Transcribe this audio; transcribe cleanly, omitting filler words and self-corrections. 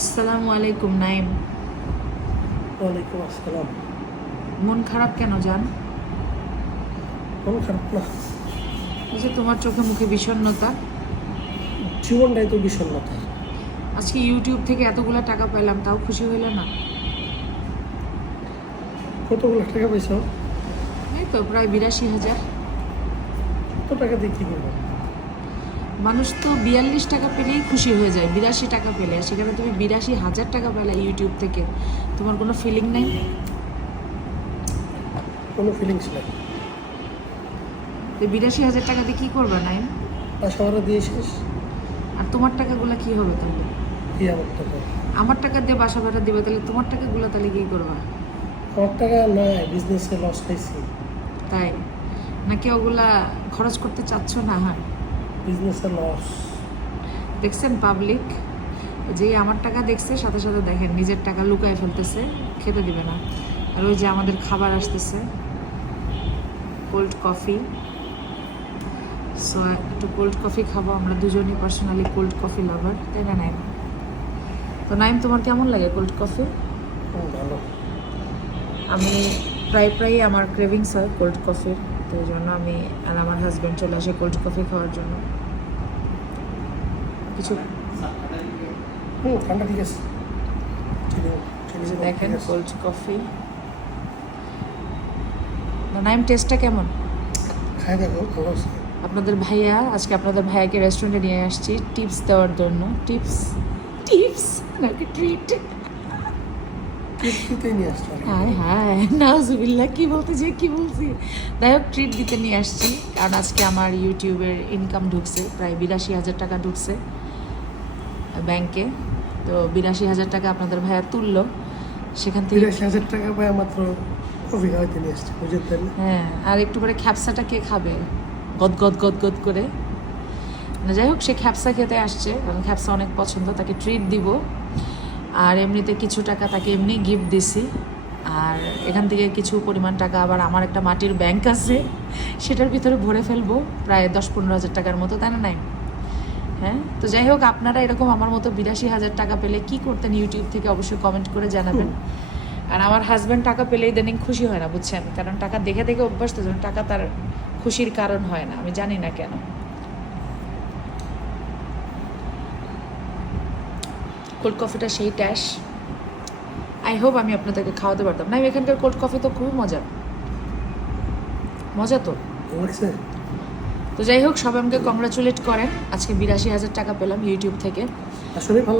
আসসালামু আলাইকুম নাইম। ওয়ালাইকুম আসসালাম। মন খারাপ কেন জান? মন খারাপ না, এই যে তোমার চোখে মুখে বিষণ্ণতা। জীবনটাই তো বিষণ্ণতা। আজকে ইউটিউব থেকে এতগুলা টাকা পেলাম, তাও খুশি হইলে না? কতগুলো টাকা পাইছো? এই তো প্রায় 82,000। কত টাকা দিয়ে কি করবো? মানুষ তো 42 টাকা পেলেই খুশি হয়ে যায় 82 টাকা পেলে, আর সেখানে তুমি 82,000 টাকা পেলে ইউটিউব থেকে। তোমার কোনো ফিলিং নাই? কোনো ফিলিংস নেই। তো 82,000 টাকা দিয়ে কী করবা নাইম? বাসা ভাড়া দিয়ে শেষ। আর তোমার টাকাগুলো কি হবে তাহলে? কি আমার টাকা? আমার টাকা দিয়ে বাসা ভাড়া দিবে, তাহলে তোমার টাকাগুলো তাহলে কী করবা? আমার টাকা নয়, বিজনেসে লস খাইছি। তাই নাকি ওগুলা খরচ করতে চাচ্ছ না? হ্যাঁ, বিজনেসে লস। দেখছেন পাবলিক, যে আমার টাকা দেখছে সাথে সাথে দেখেন নিজের টাকা লুকায় ফেলতেছে, খেতে দিবে না। আর ওই যে আমাদের খাবার আসতেছে, কোল্ড কফি। সো একটু কোল্ড কফি খাবো, আমরা দুজনই পার্সোনালি কোল্ড কফি লাভার, তাই না নাইম? তো নাইম, তোমার কেমন লাগে কোল্ড কফি? ভালো। আমি প্রায় আমার ক্রেভিংস হয় কোল্ড কফির, তো এই জন্য আমি আর আমার হাজব্যান্ড চলে আসে কোল্ড কফি খাওয়ার জন্য। কিছু ঠান্ডা ঠিক আছে। দেখেন কোল্ড কফি। নাইম, টেস্টটা কেমন? খাই দেখো, ভালো আছে। আপনাদের ভাইয়া, আজকে আপনাদের ভাইয়াকে রেস্টুরেন্টে নিয়ে আসছি টিপস দেওয়ার জন্য। টিপস টিপস নাকি ট্রিট? কিনতেই নিয়ে আসছো? হায় হায় নাউজুবিল্লাহ, কি বলতে যে কি বলছি। যাই হোক, ট্রিট দিতে নিয়ে আসছি, কারণ আজকে আমার ইউটিউবের ইনকাম ঢুকছে, প্রায় 82,000 টাকা ঢুকছে ব্যাংকে। তো 82,000 টাকা আপনাদের ভাইয়া তুললো সেখান থেকে। 82,000 টাকা পায় মাত্র কফি খাওয়াইতে নিয়ে আসছে, বুঝেন তাই না? হ্যাঁ, আর একটু করে খ্যাপসাটা কে খাবে গদ গদ গদ গদ করে? না, যাই হোক, সে খ্যাপসা খেতে আসছে, কারণ খ্যাপসা অনেক পছন্দ, তাকে ট্রিট দিব। আর এমনিতে কিছু টাকা তাকে এমনি গিফট দিছি। আর এখান থেকে কিছু পরিমাণ টাকা আবার আমার একটা মাটির ব্যাংক আছে, সেটার ভিতরে ভরে ফেলবো, প্রায় 10-15 হাজার টাকার মতো, তাই না নাই? হ্যাঁ, তো যাই হোক, আপনারা এরকম আমার মতো 82,000 টাকা পেলে কি করতেন ইউটিউব থেকে অবশ্যই কমেন্ট করে জানাবেন। আর আমার হাজব্যান্ড টাকা পেলে ইদানিং খুশি হয় না, বুঝছেন, কারণ টাকা দেখে দেখে অভ্যস্ত, টাকা তার খুশির কারণ হয় না, আমি জানি না কেন। কোল্ড কফিটা সেই ট্যাশ। আই হোপ আমি আপনাদেরকে খাওয়াতে পারতাম না। এখানকার কোল্ড কফি তো খুবই মজা মজা তো। ভালো লাগছে। তো যাই হোক, সবাই আমাকে কংগ্রাচুলেট করেন, আজকে 82,000 টাকা পেলাম ইউটিউব থেকে। আসলে ভালো।